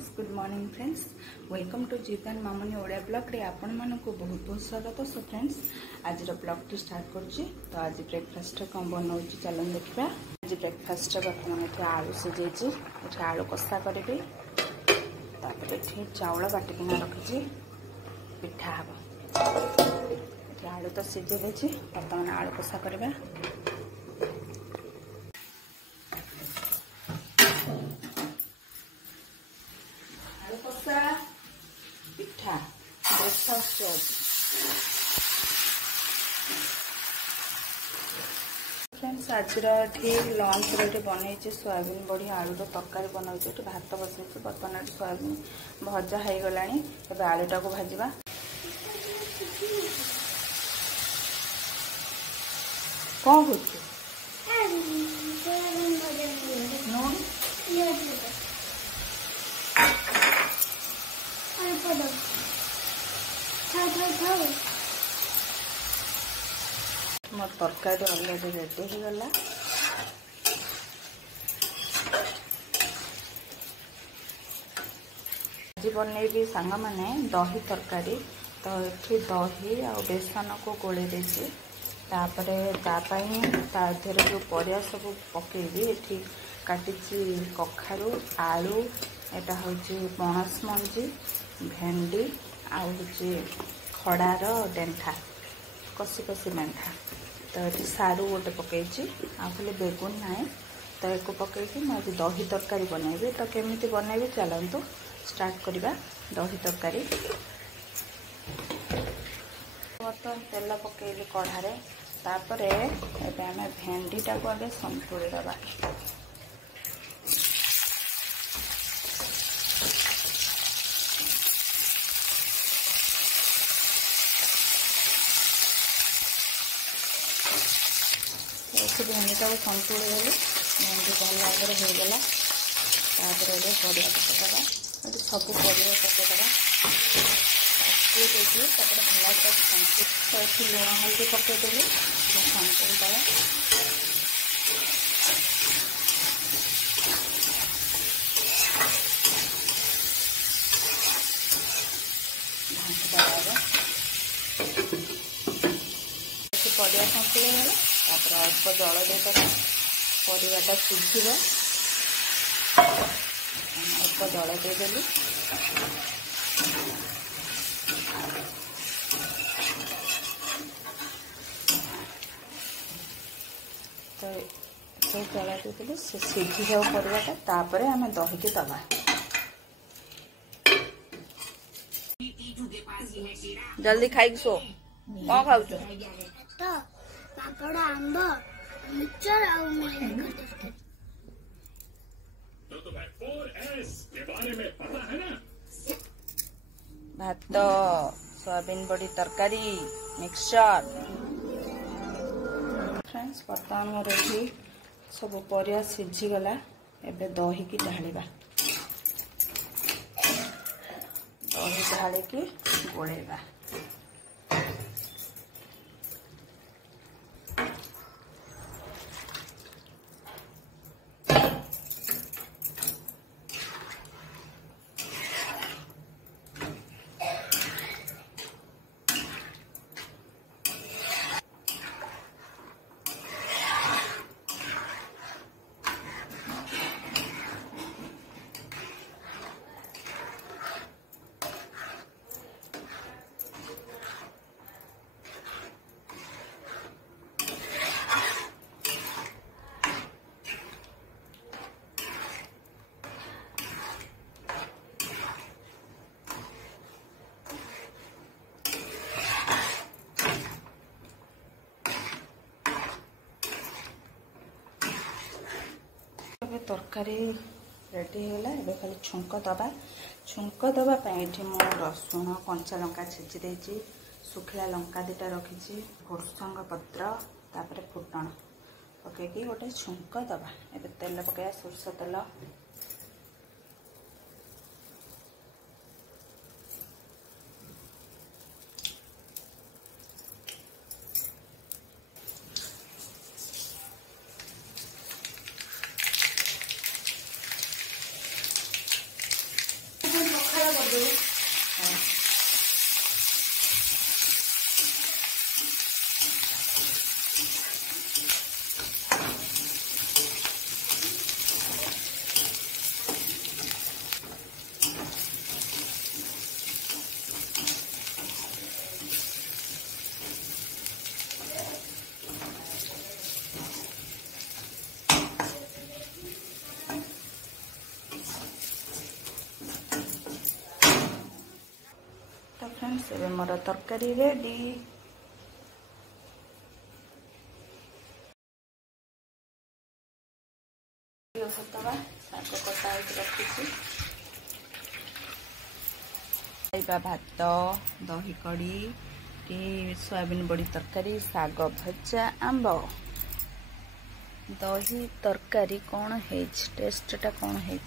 Friends, good morning friends, welcome to Jeetan Mamuni Odia blog रे आपण मानकु बहुत बहुत स्वागत। सो फ्रेंड्स, आज ब्लॉग टी स्टार्ट करछि। तो आज ब्रेकफास्ट कौन बनाउछि चलन देखिबा। आज ब्रेकफास्ट बर्तमान एठी आलू सिझेछि, एठी आलू कसा करबी, तापर एठी चावल बाटिकिना रखिछि, पिठा हबो। एठी आलू तो सिझे देछि, बर्तमान आलू कसा करबा। पिठा ब्रेकफास्ट फ्रेंड्स, आज लंच रे बनई सोयाबीन बड़ी आलू तरकारी बनाई। भात बसई, बर्तमान सोयाबीन भजा हो गला। आलूटा को भाजवा। कौन हो मोर तरकारी अलरेडी रेडी हो गला। आज बनईबी सांग माने दही तरकारी। तो ये दही आ बेसन को गोले देछि, तापरे ता देहरे जो परिया सब पकेबी। एठी काटिछि कखारू, आलू, एटा होछि पणस मंजी, भेंडी आ होछि खड़ार डेंठा, कसी कसी मेंढा। तो ये सारू गोटे पकईछि, आखिले बेगुन ना। तो एक पकईकि मुझे दही तरकारी बनैबी। तो केमिति बनैबी चलतु स्टार्ट करिबा। दही तरकारी बर्तन तेल पकईली कढ़ारे। तापरे एबे आमे भेंडीटा को आगे संतुली दबा। भेंडीटा को संतुली देली, भेंडी भल भाव होगला। तापर परिया पकईदबा, सब परिया पकईदबा। देखिए भल तो लुण हल्दी पकईदेली, संतुली दबा। परिया संतुली गला। तापर अल्प जल देदेबा, परिवाटा सिझिब। अल्प जल देदेली। तो जल देदेली, से सिझी जाऊ परिवाटा। तापर आमे दही की दबा। जल्दी खाई सो। कौन खाऊ पापड़, आंब, मिक्सचर और भात, सोयाबीन बड़ी तरकारी, मिक्सचर। फ्रेंड्स, बर्तमान मोर ये सब परिया सिझी गला। एबे दही की ढालिबा। दही ढाली की गोलेबा। तरकारी रेडी होगा। एबे खाली छुंक दबा। छुंक दबा ये मो रसुण, कंचा लंका छेची देछि, सुखिला लंका दुटा रखी, भृसंग पत्र, तापर फुटण पकईकि गोटे छुंक दबा। एबे तेल पकया, सोरष तेल। फ्रेंड्स एबे मोर तरकारी रेडी। शाग कटा रखी खाइबा भात दही कड़ी कि सोयाबीन बड़ी तरकारी शाग भजा आंब दही तरकारी कौन है टेस्टा कौन है।